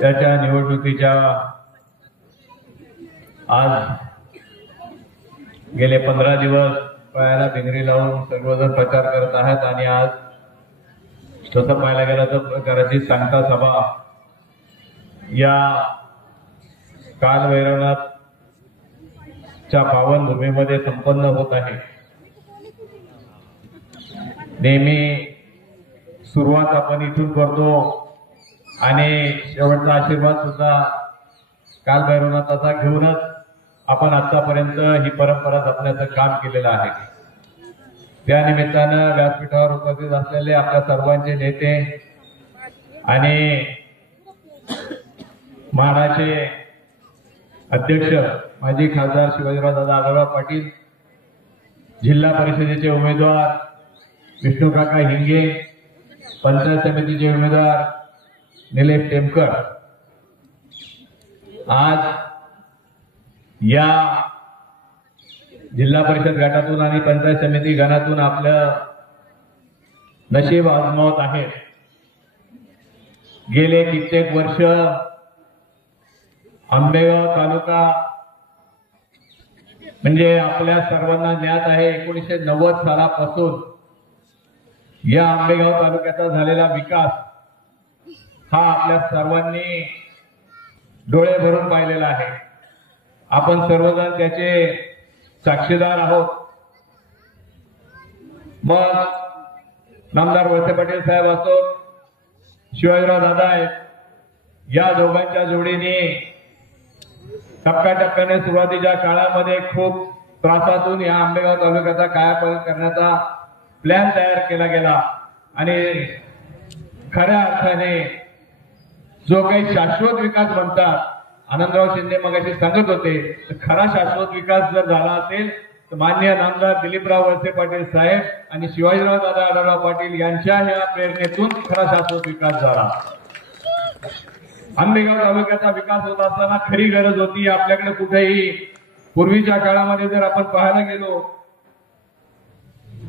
त्याच्या निवडणुकीच्या आज गेले 15 दिवस पायाला भिंगरी लावून सर्वजण प्रचार करत आहेत आणि आज तसं पाहायला गेलं तर प्रचाराची सांगता सभा या कालभैरवनाथच्या पावन भूमीमध्ये संपन्न होत आहे। नेहमी सुरुवात आपण इथून करतो आणि शेवटचा आशीर्वाद सुद्धा कालभैरवनाथाचा घेऊनच आपण आतापर्यंत ही परंपरा जपण्याचं काम केलेलं आहे। त्या निमित्तानं व्यासपीठावर उपस्थित असलेले आपल्या सर्वांचे नेते आणि महाराचे अध्यक्ष माजी खासदार शिवाजीरावदादा आढळराव पाटील, जिल्हा परिषदेचे उमेदवार विष्णुकाका हिंगे, पंचायत समितीचे उमेदवार निलेश टेमकर, आज या जिल्हा परिषद गटातून आणि पंचायत समिती गणातून आपलं नशीब आजमावत आहेत। गेले कित्येक वर्ष आंबेगाव तालुका म्हणजे आपल्या सर्वांना ज्ञात आहे 1990 सालापासून या आंबेगाव तालुक्याचा झालेला विकास हा आपल्या सर्वांनी डोळे भरून पाहिलेला आहे। आपण सर्वजण त्याचे साक्षीदार आहोत। मग नामदार वळसे पाटील साहेब असो, शिवाजीराव दादा आहेत, या दोघांच्या जोडीने टप्प्याटप्प्याने सुरुवातीच्या काळामध्ये खूप त्रासातून या आंबेगाव तालुक्याचा कायापालट करण्याचा प्लॅन तयार केला गेला आणि खऱ्या अर्थाने जो काही शाश्वत विकास म्हणतात, आनंदराव शिंदे मगाशी सांगत होते, खरा शाश्वत विकास जर झाला असेल तर माननीय नामदार दिलीपराव वळसे पाटील साहेब आणि शिवाजीराव दादा आढळराव पाटील यांच्या ह्या प्रेरणेतून खरा शाश्वत विकास झाला। आंबेगाव तालुक्याचा विकास होत असताना खरी गरज होती आपल्याकडे कुठेही पूर्वीच्या काळामध्ये जर आपण पाहायला गेलो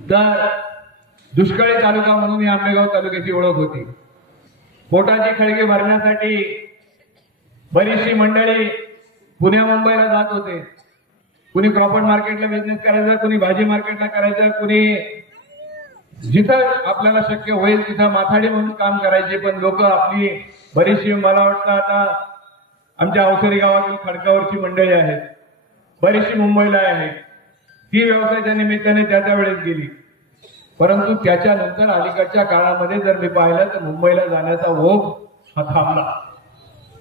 तर दुष्काळी तालुका म्हणून या आंबेगाव तालुक्याची ओळख होती। पोटाची खळगी भरण्यासाठी बरीचशी मंडळी पुण्या मुंबईला जात होते। कुणी क्रॉफर्ड मार्केटला बिझनेस करायचा, कुणी भाजी मार्केटला करायचं, कुणी जिथं आपल्याला शक्य होईल तिथं माथाडी म्हणून काम करायचे। पण लोक आपली बरीचशी, मला वाटतं आता आमच्या अवसरी गावातील खडकावरची मंडळी आहेत, बरीचशी मुंबईला आहे, ती व्यवसायाच्या निमित्ताने त्या वेळेस गेली। परंतु त्याच्यानंतर अलीकडच्या काळामध्ये जर मी पाहिलं तर मुंबईला जाण्याचा ओघ हा थांबला।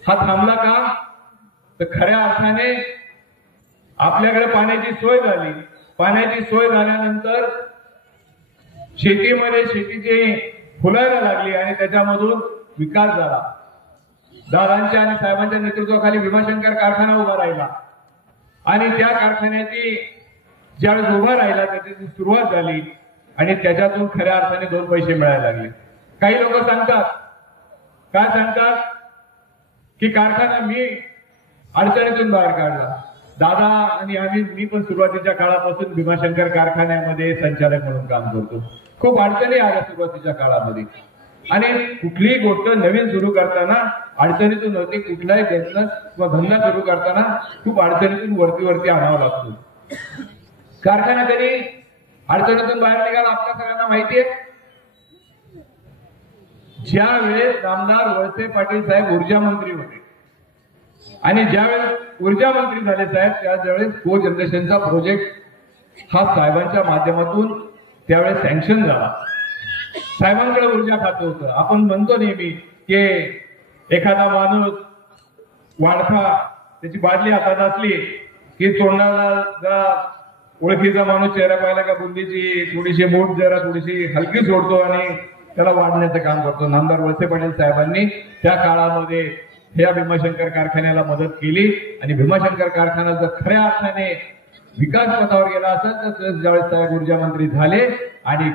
हा थांबला का तर खऱ्या अर्थाने आपल्याकडे पाण्याची सोय झाली। पाण्याची सोय झाल्यानंतर शेतीमध्ये शेतीची फुलायला लागली आणि त्याच्यामधून विकास झाला। दादांच्या आणि साहेबांच्या नेतृत्वाखाली भीमाशंकर कारखाना उभा राहिला आणि त्या कारखान्याची ज्यावेळेस उभा राहिला त्याची सुरुवात झाली आणि त्याच्यातून खऱ्या अर्थाने 2 पैसे मिळायला लागले। काही लोक सांगतात, काय सांगतात की कारखाना मी अडचणीतून बाहेर काढला। दादा आणि मी पण सुरुवातीच्या काळापासून भीमाशंकर कारखान्यामध्ये संचालक म्हणून काम करतो। खूप अडचणी आल्या सुरुवातीच्या काळामध्ये आणि कुठलीही गोष्ट नवीन सुरू करताना अडचणीतून होते। कुठलाही बिझनेस किंवा धंदा सुरू करताना खूप अडचणीतून वरती आणावा लागतो। कारखाना कधी अडचणीतून बाहेर निघाला आपल्या सगळ्यांना माहिती आहे। ज्या वेळेस नामदार वळसे पाटील साहेब ऊर्जा मंत्री होते आणि ज्यावेळेस ऊर्जा मंत्री झाले साहेब, त्यावेळेस को जनरेशनचा प्रोजेक्ट हा साहेबांच्या माध्यमातून त्यावेळेस सँक्शन झाला। साहेबांकडे ऊर्जा खातं होतं। आपण म्हणतो नेहमी की एखादा माणूस वाढखा त्याची बादली हातात असली की तोंडाला जरा ओळखीचा माणूस चेहरा पाहिला का बुंदीची थोडीशी मूठ जरा थोडीशी हलकी सोडतो आणि त्याला वाढण्याचं काम करतो। नामदार वळसे पाटील साहेबांनी त्या काळामध्ये ह्या भीमाशंकर कारखान्याला मदत केली आणि भीमाशंकर कारखाना जर खऱ्या अर्थाने विकास पथावर गेला असेल तर ज्यावेळेस साहेब ऊर्जा मंत्री झाले आणि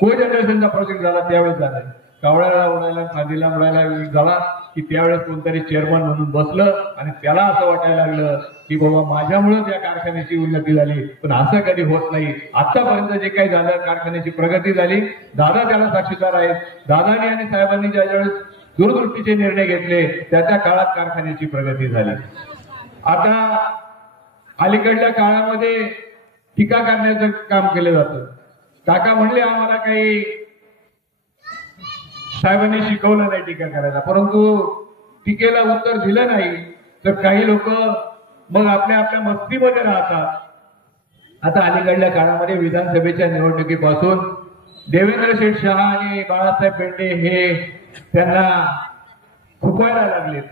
को जनरेशनचा प्रोजेक्ट झाला त्यावेळेस झाला। कावळ्याला उडायला खादीला उडायला झाला की त्यावेळेस कोणतरी चेअरमन म्हणून बसलं आणि त्याला असं वाटायला लागलं की बाबा माझ्यामुळेच या कारखान्याची उन्नती झाली। पण असं कधी होत नाही। आतापर्यंत जे काही झालं कारखान्याची प्रगती झाली, दादा त्याला साक्षीदार आहेत। दादानी आणि साहेबांनी ज्यावेळेस दूरदृष्टीचे निर्णय घेतले, त्या काळात कारखान्याची प्रगती झाली. आता अलीकडल्या काळामध्ये टीका करण्याचं काम केलं जातं. काका म्हणले आम्हाला काही साहेबांनी शिकवलं नाही टीका करायला, परंतु टीकेला उत्तर दिलं नाही तर काही लोक मग आपल्या आपल्या मस्तीमध्ये राहतात. आता अलीकडल्या काळामध्ये विधानसभेच्या निवडणुकीपासून देवेंद्र शेठ शहा आणि बाळासाहेब बेंडे हे त्यांना खुपवायला लागलेत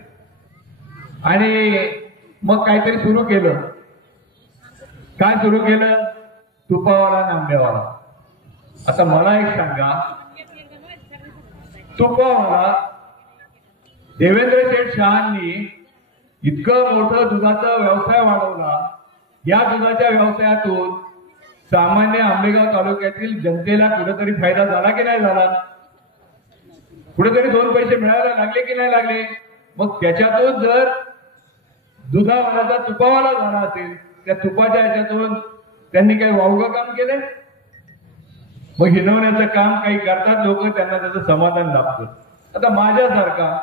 आणि मग काहीतरी सुरू केलं. काय सुरू केलं? तुपावाला नांब्यावाला. आता मला एक सांगा, तुपावाला देवेंद्र शेठ शहांनी इतकं मोठं दुधाचा व्यवसाय वाढवला. या दुधाच्या व्यवसायातून सामान्य आंबेगाव तालुक्यातील जनतेला कुठेतरी फायदा झाला की नाही झाला? कुठेतरी दोन पैसे मिळायला लागले की नाही लागले? मग त्याच्यातून जर दुधावाल्याचा तुपावाला झाला असेल, त्या तुपाच्या ह्याच्यातून त्यांनी काही वावगं काम केलंय? मग हिनवण्याचं काम काही करतात लोक, त्यांना त्याचं समाधान लाभतं. आता माझ्यासारखा,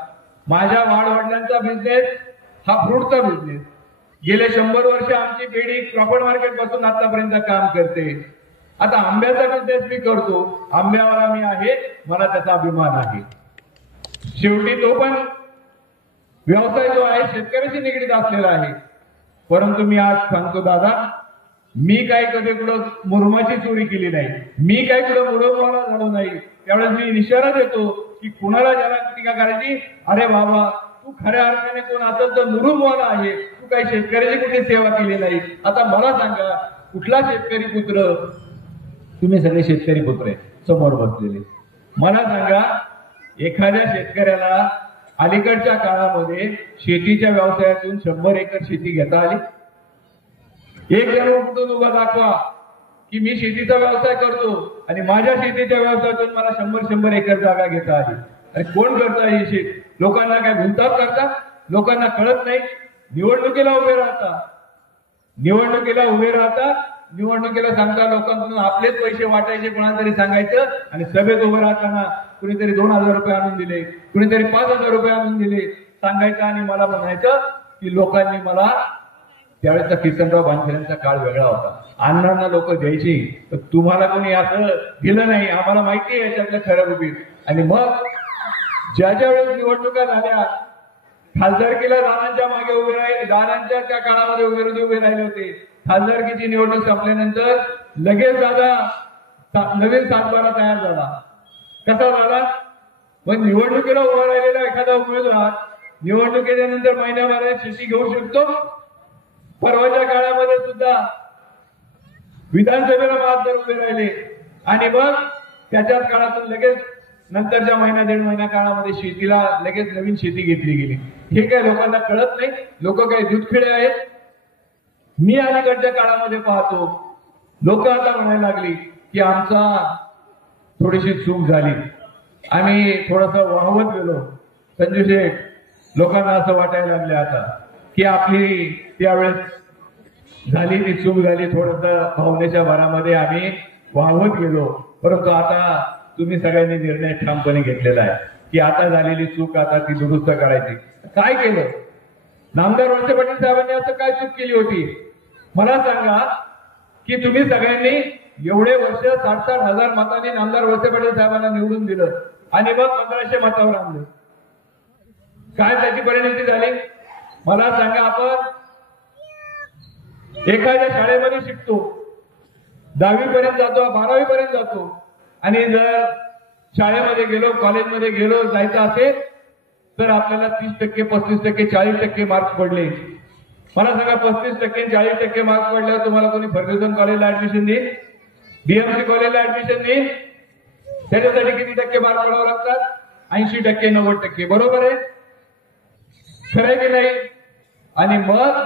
माझ्या वाडवडिलांचा बिझनेस हा फ्रूटचा बिझनेस. गेले 100 वर्ष आमची पिढी क्रॉफर्ड मार्केट पासून आतापर्यंत काम करते. आता आंब्याचा बिझनेस मी करतो, आंब्यावाला मी आहे, मला त्याचा अभिमान आहे. शेवटी तो पण व्यवसाय जो आहे शेतकऱ्याशी निगडीत असलेला आहे. परंतु मी आज सांगतो दादा, मी काय कधी कुठं मुरुमाची चोरी केली नाही, मी काय कुठं मुरुमवाला झालो नाही. त्यावेळेस मी इशारा देतो की कुणाला ज्याला टीका करायची, अरे बाबा तू खऱ्या अर्थाने कोण असेल तर मुरुमवाला आहे, तू काही शेतकऱ्याची कुठे सेवा केली नाही. आता मला सांगा, कुठला शेतकरी पुत्र? तुम्ही सगळे शेतकरी पुत्र आहे समोर बसलेले. मला सांगा, एखाद्या शेतकऱ्याला अलीकडच्या काळामध्ये शेतीच्या व्यवसायातून 100 एकर शेती घेता आली? एक जण उठून उभा दाखवा की मी शेतीचा व्यवसाय करतो आणि माझ्या शेतीच्या व्यवसायातून मला 100 एकर जागा घेता आली. आणि कोण करता ही शेत? लोकांना काय भुलताप करता? लोकांना कळत नाही. निवडणुकीला उभे राहता, निवडणुकीला सांगता लोकांकडून आपलेच पैसे वाटायचे कोणाला तरी सांगायचं, आणि सभेत उभे राहताना कुणीतरी 2000 रुपये आणून दिले, कुणीतरी 5000 रुपये आणून दिले सांगायचं आणि मला म्हणायचं की लोकांनी मला. त्यावेळेचा किसनराव बांधलेंचा काळ वेगळा होता. अण्णांना लोक द्यायची, तर तुम्हाला कोणी असं दिलं नाही, आम्हाला माहिती आहे याच्यातलं खरं रुपीत. आणि मग ज्या वेळेस निवडणुका झाल्या, खासदारकीला दानांच्या मागे उभे राहिले, दानांच्या त्या काळामध्ये उभे राहिले होते. खासदारकीची निवडणूक संपल्यानंतर लगेच दादा नवीन सातबारा तयार झाला. कसा झाला? मग निवडणुकीला उभा राहिलेला एखादा उमेदवार निवडणुकीच्या नंतर महिन्याभरात शेती घेऊ शकतो. परवाच्या काळामध्ये सुद्धा विधानसभेला 5 जण उभे राहिले आणि मग त्याच्याच काळातून लगेच नंतरच्या महिना 1.5 महिना काळामध्ये शेतीला लगेच नवीन शेती घेतली गेली. हे काय लोकांना कळत नाही? लोक काही दूधखिळे आहेत? मी अलीकडच्या काळामध्ये पाहतो, लोक आता म्हणायला लागली की आमचा थोडीशी चूक झाली, आम्ही थोडासा वाहवत गेलो. संजू शेठ, लोकांना असं वाटायला लागले आता की आपली त्यावेळेस झाली ती चूक झाली, थोडस भावनेच्या भरामध्ये आम्ही वाहवत गेलो. परंतु आता तुम्ही सगळ्यांनी निर्णय ठामपणे घेतलेला आहे की आता झालेली चूक आता ती दुरुस्त करायची. काय केलं? नामदार वळसे पाटील साहेबांनी असं काय चूक केली होती? मला सांगा की तुम्ही सगळ्यांनी एवढे वर्ष 60-60 हजार मतांनी नामदार वळसे पाटील साहेबांना निवडून दिलं आणि मग 1500 मतावर आणलं. काय त्याची परिणती झाली? मला सांगा, आपण एखाद्या शाळेमध्ये शिकतो, 10वी पर्यंत जातो, 12वी पर्यंत जातो, आणि जर शाळेमध्ये गेलो, कॉलेजमध्ये गेलो जायचं असेल तर आपल्याला 30%, 35%, 40% मार्क्स पडले. मला सांगा, 35%, 40% मार्क्स पडल्यावर तुम्हाला कोणी फर्ग्युसन कॉलेजला ऍडमिशन देईल? बीएमसी कॉलेजला ऍडमिशन देईल? त्याच्यासाठी किती टक्के मार्क पडावं लागतात? 80%, 90%. बरोबर आहे? खरंय की नाही? आणि मग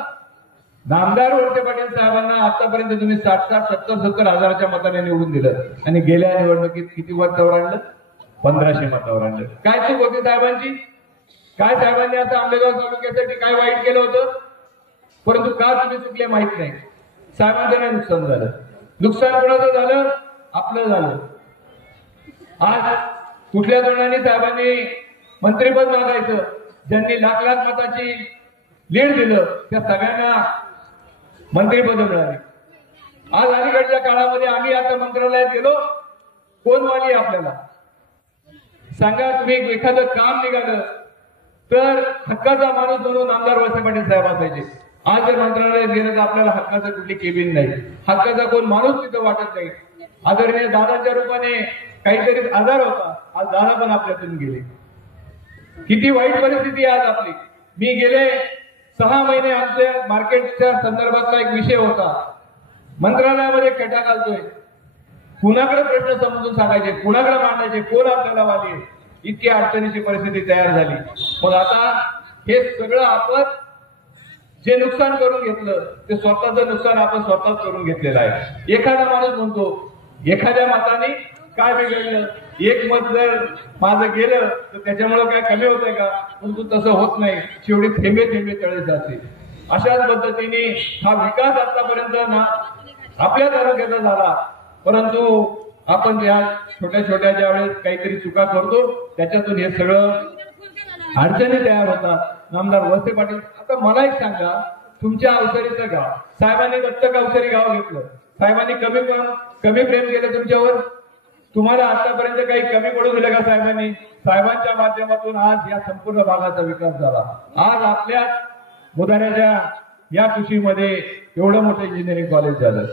नामदार वळसे पाटील साहेबांना आतापर्यंत तुम्ही 60-60, 70-70 हजाराच्या मताने निवडून दिलं आणि गेल्या निवडणुकीत किती मतावर आणलं? 1500 मतावर आणलं. काय चूक होती साहेबांची? काय साहेबांनी असं आंबेगाव तालुक्यासाठी काय वाईट केलं होतं? परंतु का तुम्ही चुकले माहित नाही. साहेबांचं नाही नुकसान झालं. नुकसान कोणाचं झालं? आपलं झालं. आज कुठल्या तरुणांनी साहेबांनी मंत्रिपद मागायचं, ज्यांनी लाख लाख मताची लीड दिलं त्या सगळ्यांना मंत्रिपद मिळाली. आज अलीकडच्या काळामध्ये आम्ही आता मंत्रालयात गेलो, कोण वाली आपल्याला सांगा. तुम्ही एखादं काम निघालं तर हक्काचा माणूस म्हणून आमदार वळसे पाटील साहेब असायचे. आज जर मंत्रालयात गेलं तर आपल्याला हक्काचं कुठली केबिन नाही, हक्काचा कोण माणूस तिथं वाटत नाही. आदरणीय दादाच्या रूपाने काहीतरी आजार होता, आज दादा पण आपल्यातून गेले. किती वाईट परिस्थिती आहे आज आपली. मी गेले 6 महिने आमच्या मार्केटच्या संदर्भातला एक विषय होता, मंत्रालयामध्ये कटा घालतोय, कुणाकडे प्रश्न समजून सांगायचे, कुणाकडे मांडायचे, कोण आपल्याला वाली, इतकी अडचणीची परिस्थिती तयार झाली. मग आता हे सगळं आपण जे नुकसान करून घेतलं ते स्वतःचं नुकसान आपण स्वतःच करून घेतलेलं आहे. एखादा माणूस म्हणतो एखाद्या मताने काय बिघडलं, एक मत जर माझं गेलं तर त्याच्यामुळे काय कमी होतंय का, परंतु तसं होत नाही, शेवटी थेंबे थेंबे तळे जाते. अशाच पद्धतीने हा विकास आतापर्यंत ना आपल्या तालुक्याचा झाला, परंतु आपण या छोट्या छोट्या ज्या वेळेस काहीतरी चुका करतो त्याच्यातून हे सगळं अडचणी तयार होतात. नामदार वळसे पाटील, आता मला एक सांगा, तुमच्या अवसरीचं गाव साहेबांनी दत्तक अवसरी गाव घेतलं, साहेबांनी कमी प्रेम केलं तुमच्यावर, तुम्हाला आतापर्यंत काही कमी पडू दिलं का साहेबांनी? साहेबांच्या माध्यमातून आज या संपूर्ण भागाचा विकास झाला. आज आपल्या मुदाऱ्याच्या या कृषीमध्ये एवढं मोठं इंजिनिअरिंग कॉलेज झालं,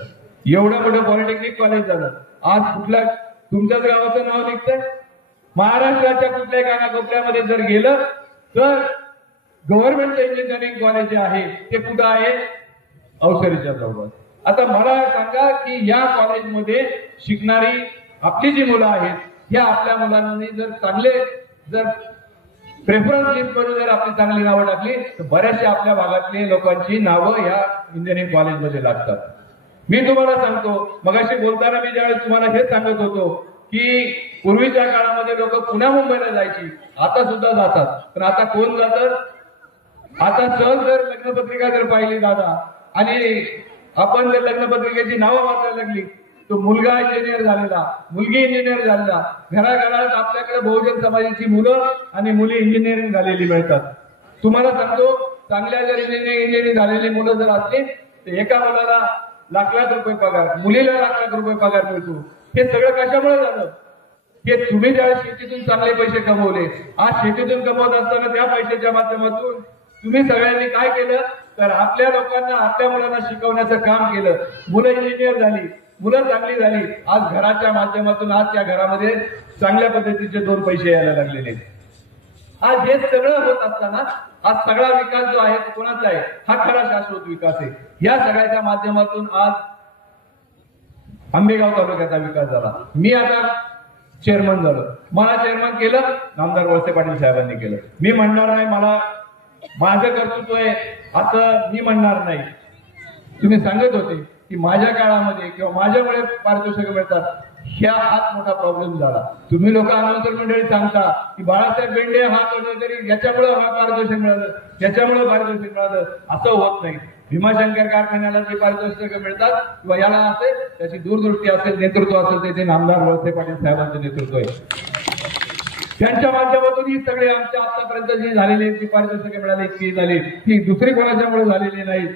एवढं मोठं पॉलिटेक्निक कॉलेज झालं. आज कुठल्या तुमच्याच गावाचं नाव निघतंय. महाराष्ट्राच्या कुठल्याही कानाकोपऱ्यामध्ये जर गेलं तर गव्हर्नमेंट इंजिनिअरिंग कॉलेज जे आहे ते कुठं आहे? अवसरीच्या जवळ. आता मला सांगा की या कॉलेजमध्ये शिकणारी आपली जी मुलं आहेत या आपल्या मुलांनी जर चांगले जर प्रेफरन्स लिस्ट मध्ये जर आपली चांगली नावं टाकली तर बऱ्याचशा आपल्या भागातली लोकांची नावं या इंजिनिअरिंग कॉलेजमध्ये लागतात. मी तुम्हाला सांगतो, मगाशी बोलताना मी ज्यावेळेस तुम्हाला हे सांगत होतो की पूर्वीच्या काळामध्ये लोक पुण्या मुंबईला जायची, आता सुद्धा जातात, पण आता कोण जातात? आता सहज जर लग्नपत्रिका जर पाहिली दादा आणि आपण जर लग्नपत्रिकेची नावं वाचायला लागली तो मुलगा इंजिनियर झालेला, मुलगी इंजिनियर झालेला, घराघरात आपल्याकडे बहुजन समाजाची मुलं आणि मुली इंजिनिअरिंग झालेली मिळतात. तुम्हाला सांगतो, चांगल्या जर इंजिनिअरिंग झालेली मुलं जर असली तर एका मुलाला लाख लाख रुपये पगार, मुलीला लाख लाख रुपये पगार मिळतो. हे सगळं कशामुळे झालं? हे तुम्ही ज्या शेतीतून चांगले पैसे कमवले, आज शेतीतून कमवत असताना त्या पैशाच्या माध्यमातून तुम्ही सगळ्यांनी काय केलं तर आपल्या लोकांना, आपल्या मुलांना शिकवण्याचं काम केलं. मुलं इंजिनियर झाली, मुलं चांगली झाली, आज घराच्या माध्यमातून आज त्या घरामध्ये चांगल्या पद्धतीचे 2 पैसे यायला लागलेले. आज हे सगळं होत असताना आज सगळा विकास जो आहे तो कोणाचा आहे? हा खरा शाश्वत विकास आहे. या सगळ्याच्या माध्यमातून आज आंबेगाव तालुक्याचा विकास झाला. मी आता चेअरमन झालो, मला चेअरमन केलं नामदार वळसे पाटील साहेबांनी केलं. मी म्हणणार नाही मला माझं कर्तृत्व आहे असं मी म्हणणार नाही. तुम्ही सांगत होते की माझ्या काळामध्ये किंवा माझ्यामुळे पारितोषिक मिळतात, ह्या हाच मोठा प्रॉब्लेम झाला. तुम्ही लोक अनाउन्सर मंडळी सांगता की बाळासाहेब बेंडे हा कोणतरी याच्यामुळे हा पारितोषिक मिळालं, याच्यामुळे पारितोषिक मिळालं, असं होत नाही. भीमाशंकर कारखान्याला जे पारितोषिक मिळतात किंवा याला असेल त्याची दूरदृष्टी असेल, नेतृत्व असेल, ते नामदार वळसे पाटील साहेबांचं नेतृत्व आहे. त्यांच्या माध्यमातून ही सगळे आमच्या आतापर्यंत जी झालेली जी पारितोषिके मिळाली ती झाली, ती दुसरी कोणाच्यामुळे झालेली नाही.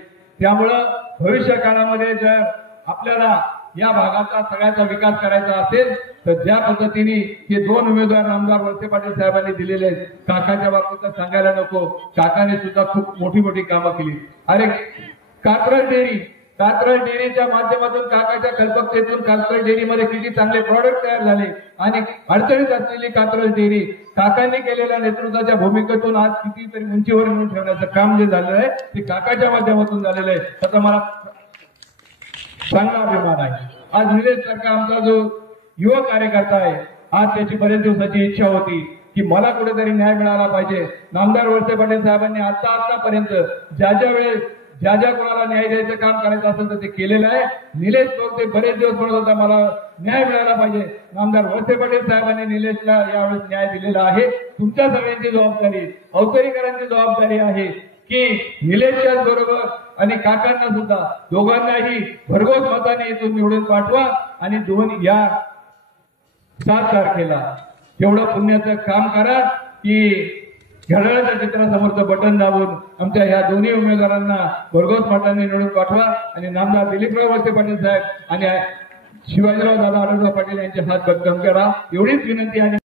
त्यामुळं भविष्य काळामध्ये जर आपल्याला या भागाचा सगळ्याचा विकास करायचा असेल तर ज्या पद्धतीने हे 2 उमेदवार नामदार वळसे पाटील साहेबांनी दिलेले आहेत, काकाच्या बाबतीत सांगायला नको, काकाने सुद्धा खूप मोठी मोठी कामं केली. अरे कात्रज डेअरीच्या माध्यमातून काकाच्या कल्पकतेतून कात्रज डेअरीमध्ये किती चांगले प्रॉडक्ट तयार झाले आणि अडचणीत असलेली कात्रज डेअरी काकांनी केलेल्या नेतृत्वाच्या भूमिकेतून आज कितीतरी उंचीवर नेऊन ठेवण्याचं काम जे झालेलं आहे ते काकाच्या माध्यमातून झालेलं आहे. त्याचा मला चांगला अभिमान आहे. आज निलेश सारखा आमचा जो युवा कार्यकर्ता आहे, आज त्याची बरेच दिवसाची इच्छा होती की मला कुठेतरी न्याय मिळाला पाहिजे. नामदार वळसे पाटील साहेबांनी आतापर्यंत ज्या कोणाला न्याय द्यायचं काम करायचं असेल तर ते केलेलं आहे. निलेश ते बरेच दिवस म्हणत होता मला न्याय मिळाला पाहिजे. नामदार वळसे पाटील साहेबांनी निलेशला यावेळेस न्याय दिलेला आहे. तुमच्या सगळ्यांची जबाबदारी, अवसरीकरांची जबाबदारी आहे की निलेशच्या बरोबर आणि काकांना सुद्धा दोघांनाही भरघोस मताने इथून निवडून पाठवा आणि 7 तारखेला एवढं पुण्याचं काम करा की घड्याळाच्या चित्रासमोरचं बटन दाबून आमच्या ह्या दोन्ही उमेदवारांना भरघोस मतांनी निवडून पाठवा आणि नामदार दिलीपराव वळसे पाटील साहेब आणि शिवाजीराव दादा आढळराव पाटील यांचे हात भक्कम करा एवढीच विनंती आणि